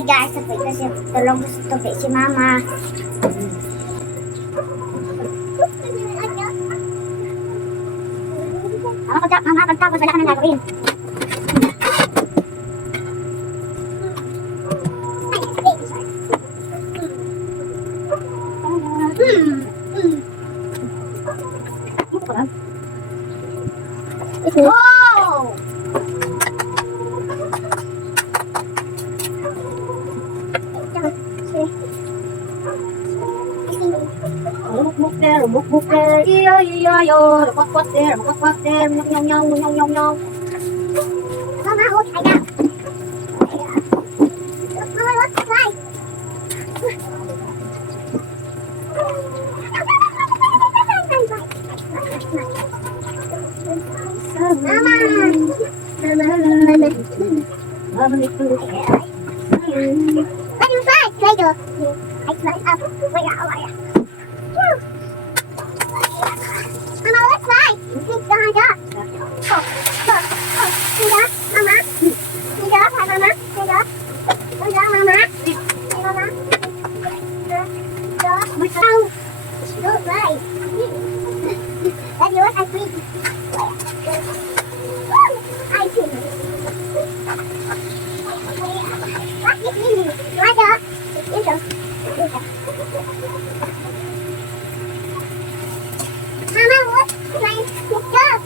Bye guys, sabi kasi tulong gusto tubi si mama. Mama, pagtapos wala ka nang gagawin. Wow! Muk there, muk there, iyo iyo iyo, quack there, nyong nyong nyong nyong nyong. Mama, oh, I got. Mama, what's the fly? Mama, let him fly. Play-Doh. I fly up. Wait, Mama, let's fly. Sit down, up. Go, go, go. Sit up, Mama. Sit up, hi, Mama. Sit up. Sit up, Mama. Hey, Mama. Go. Go, fly. Daddy, what I see? I see. What is this? What the? Mama, what's my stuff?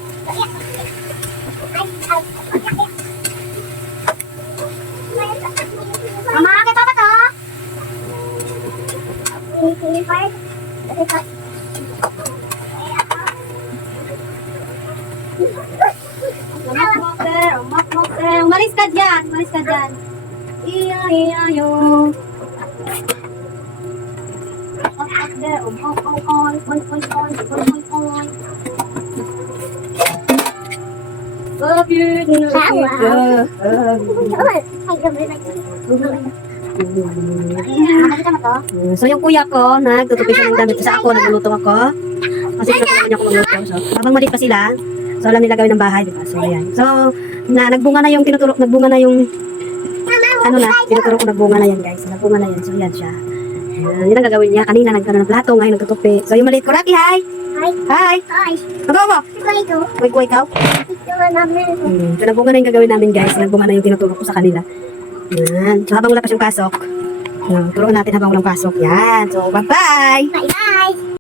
Mama, kay Papa to? Umalis ka dyan. Iya, iya, yo. Up there, on. Love you, So yung kuya ko, nagtutupi siya ng damit. Sa ako, nagluluto ako. Kasi pinatuloy niya ako magluto. So, habang maliit pa sila, so alam nila gawin ng bahay, diba? So, ayan. So, nagbunga na yung tinuturo, nagbunga na yung tinuturo ko, nagbunga na yan, guys. Nagbunga na yan. So, ayan siya. Yun ang gagawin niya. Kanina, nagtanong ng plato, ngayon nagtutupi. So, yung maliit ko, Rocky, hi! Hi! Magawa mo? Kuy ko ikaw? So, nagbunga na yung gagawin namin, guys. Nagbunga na yung tinuturo ko sa kanila. Yan. So, habang wala pa siyang pasok, turuan natin habang walang pasok. Yan. So, bye-bye! Bye-bye!